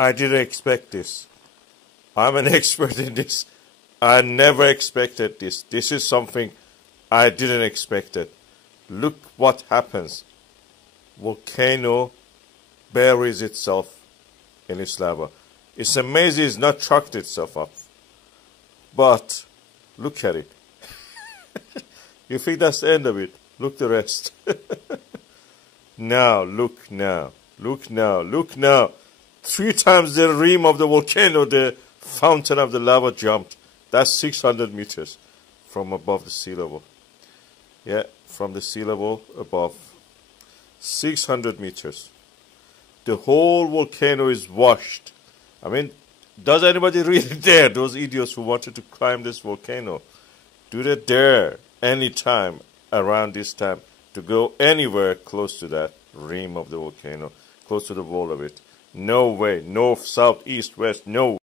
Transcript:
I didn't expect this. I'm an expert in this. I never expected this. This is something I didn't expect it. Look what happens. Volcano buries itself in its lava. It's amazing it's not chucked itself up. But look at it. You think that's the end of it? Look the rest. Now, look now. Look now. Look now. 3 times the rim of the volcano, the fountain of the lava jumped. That's 600 meters from above the sea level. Yeah, from the sea level above. 600 meters. The whole volcano is washed. I mean, does anybody really dare, those idiots who wanted to climb this volcano, do they dare anytime around this time to go anywhere close to that rim of the volcano, close to the wall of it? No way. North, south, east, west, no.